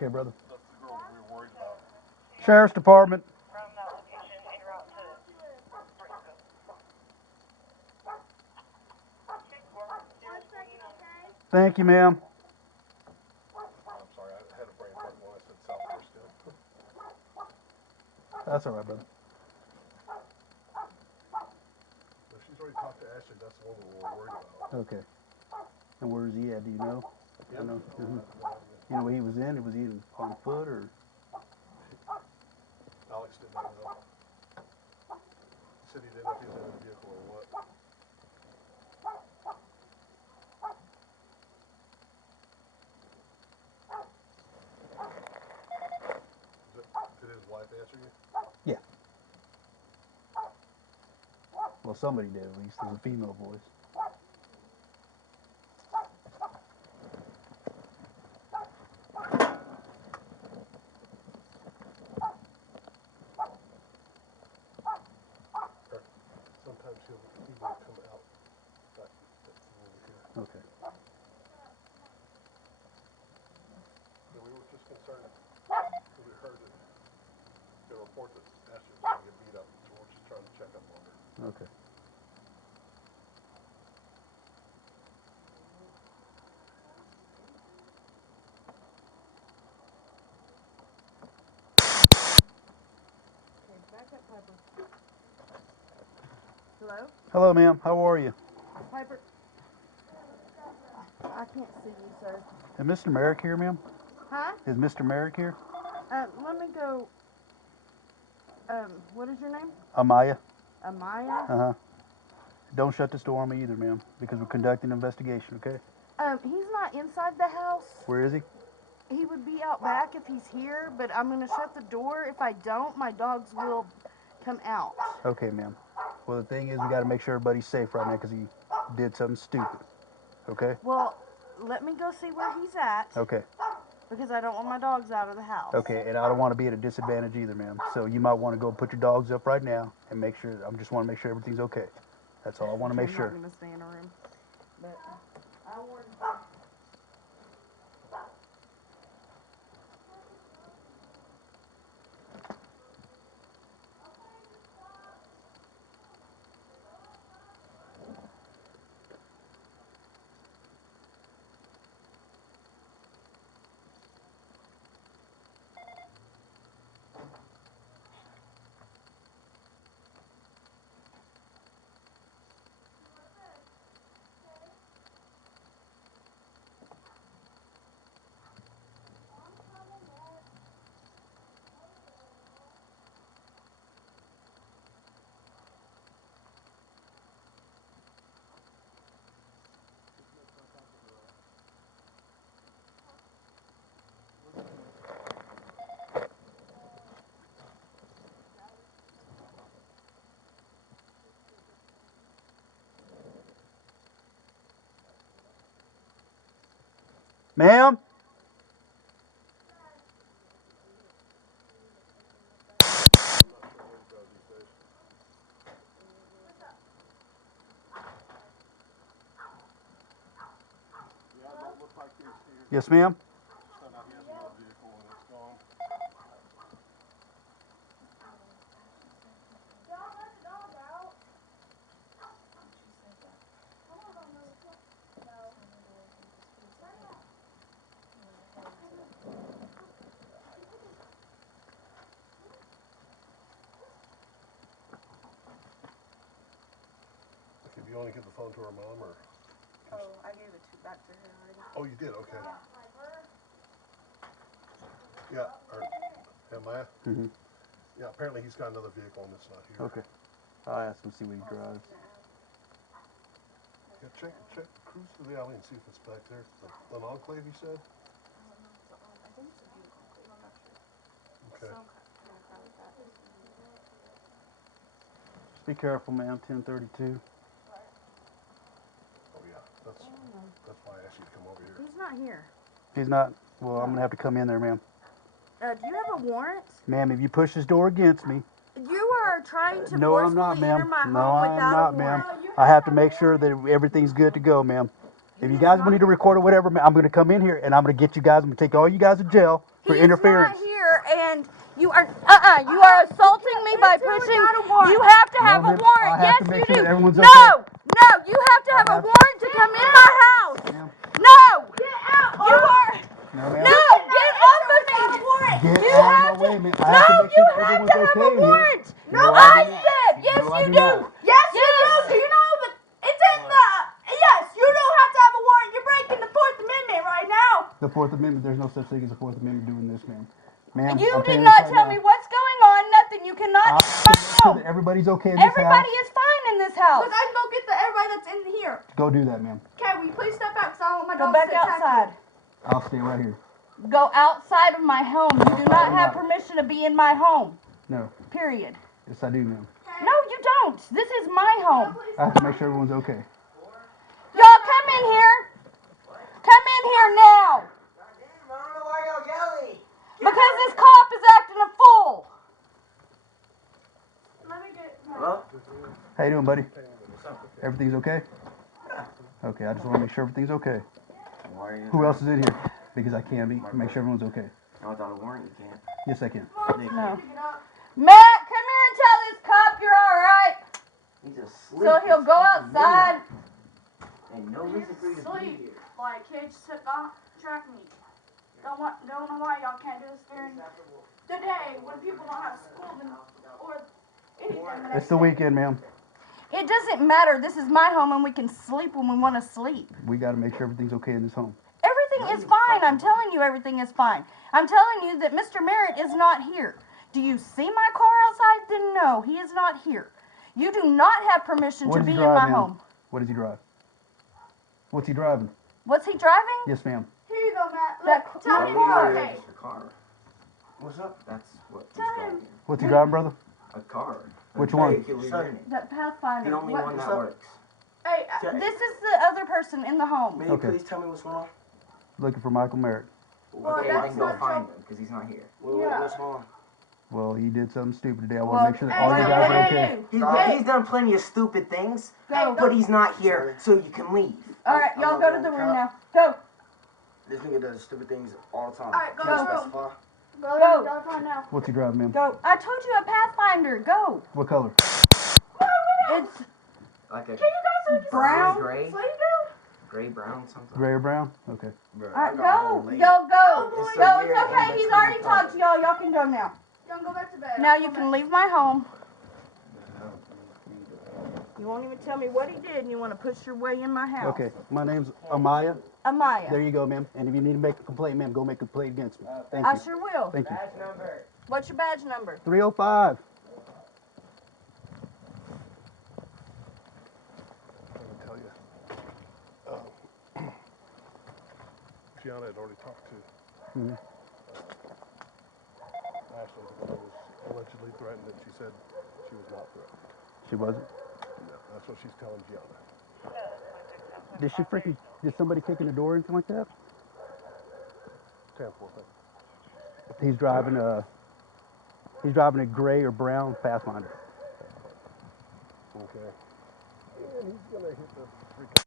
Okay, brother. That's the girl that we were worried about. Sheriff's Department. From that location en route to Briscoe. Thank you, ma'am. I'm sorry, I had a brain fart when I said South Briscoe. That's all right, brother. But she's already talked to Ashley. That's the one we were worried about. Okay. And where is he at? Do you know? Yeah. I know. You know where he was in? Was he on foot or? Alex did not know. He said he didn't know if he was in a vehicle or what. Did his wife answer you? Yeah. Well, somebody did at least. There's a female voice. Sometimes he will come out back over here. Okay. Yeah, we were just concerned because we heard that the report that Ashley was going to get beat up, so we're just trying to check up on her. Okay. Back up, Piper. Hello? Hello, ma'am. How are you? Piper. I can't see you, sir. Is Mr. Merrick here, ma'am? Huh? Is Mr. Merrick here? Let me go. What is your name? Amaya. Amaya? Uh-huh. Don't shut this door on me either, ma'am, because we're conducting an investigation, okay? He's not inside the house. Where is he? He would be out back if he's here, but I'm going to shut the door. If I don't, my dogs will come out. Okay, ma'am. Well, the thing is, we got to make sure everybody's safe right now because he did something stupid, okay? Well, let me go see where he's at. Okay. Because I don't want my dogs out of the house. Okay, and I don't want to be at a disadvantage either, ma'am. So you might want to go put your dogs up right now and make sure, I just want to make sure everything's okay. That's all I want to make sure. I'm not going to stay in a room. But I warned you. Ma'am? Yes, ma'am? Just found out he has another vehicle and it's gone. Don't let the dog out. Okay, do you want to give the phone to her mom or? Oh, I gave it back to her already. Oh, you did? Okay. Yeah, or Amaya? Mm-hmm. Yeah, apparently he's got another vehicle and it's not here. Okay. I'll ask him to see what he drives. Yeah, check, cruise through the alley and see if it's back there. An enclave, you said? I think it's a Buick Enclave, I'm not sure. Okay. Some kind of car like that. Just be careful, ma'am. 1032. Oh yeah, that's why I asked you to come over here. He's not here. He's not? Well, I'm going to have to come in there, ma'am. Do you have a warrant? Ma'am, if you push this door against me. You are trying to No, I'm forcefully not, enter ma'am. my No, home I am without not, a ma'am. warrant. I have to make sure that everything's good to go, ma'am. If you guys need to record or whatever, man, I'm going to come in here and I'm going to get you guys. I'm going to take all you guys to jail for interference. He's not here, and you are assaulting me by pushing. You have to have a warrant. Yes, you do. No, you have to have a warrant to come in my house. No, get out. You are. No, get off of me. Get out of my way, man. I have to make sure that everyone's okay in here. No, I said, yes, you do. Yes, you do. Do you know that it's in the... Yes, you don't have to have a warrant. You're breaking the Fourth Amendment right now. The Fourth Amendment, there's no such thing as the Fourth Amendment doing this, man. Ma'am, You I'm did telling not right tell now, me what's going on. Nothing. You cannot. sure that everybody's okay in this Everybody house. is fine in this house. Because I can go get everybody that's in here. Go do that, ma'am. Okay, will you please step out because I don't want my Go dogs back to attack outside. I'll stay right here. Go outside of my home. You do not have permission to be in my home. No. Period. Yes, I do, ma'am. No, you don't. This is my home. I have to make sure everyone's okay. Y'all come in here. Come in here now. I don't know why y'all yelling. Because this cop is acting a fool. Let me get... Well, How you doing, buddy? Everything's okay? Okay, I just want to make sure everything's okay. why are you? Who else is in here? Because I can be. Make sure everyone's okay. No, without a warrant, you can't. Yes, I can. No. Matt, come here and tell this cop you're all right. He's asleep. So he'll go outside. And no reason for you to be Sleep. here. Like, kids took off, track me. Don't know why y'all can't do this during the day when people don't have school or anything. It's the weekend, ma'am. It doesn't matter. This is my home and we can sleep when we want to sleep. We got to make sure everything's okay in this home. Everything is fine. I'm telling you everything is fine. I'm telling you that Mr. Merritt is not here. Do you see my car outside? Then no, he is not here. You do not have permission What to does be he in drive, my ma'am? home. What does he drive? What's he driving? What's he driving? Yes, ma'am. Here you go, Matt. That Look, tell my him car. you're okay. It's a car. What's up? That's what he's Tell him. driving. What's he driving, brother? A car. Which one? Vehicular unit. That Pathfinder. The only What- one that works. Hey, This is the other person in the home. May you Okay. please tell me what's going on? Looking for Michael Merritt. Well, Okay, that's then go not find your- him, because he's not here. Yeah. What's going on? Well, he did something stupid today. I want Well, to make sure that all you hey, guys are hey, okay. hey. He's done plenty of stupid things, Go. but he's not here, so you can leave. All right, y'all go to the room now. Go. This nigga does stupid things all the time. Alright, go, Can you go. specify? Go. Go find now. What's he driving, ma'am? Go. I told you a Pathfinder. Go. What color? It's Like a Can you guys brown. gray, sleep now? gray, brown, something. Gray or brown? Okay. Go. Y'all go. It's Go. so It's weird okay. in He's between already the talked to y'all. Y'all can go now. Don't go back to bed. Now you can leave my home. You won't even tell me what he did, and you want to push your way in my house. Okay. My name's Amaya. Amaya. There you go, ma'am. And if you need to make a complaint, ma'am, go make a complaint against me. Thank I you. sure will. Thank you. What's your badge number? 305. Let me tell you. Gianna had already talked to Mhm. Ashley because I was allegedly threatened, and she said she was not threatened. She wasn't. No, that's what she's telling Gianna. Did somebody kick in the door or anything like that? 10-4 thing. He's driving a gray or brown Pathfinder. Okay. And he's gonna hit the freaking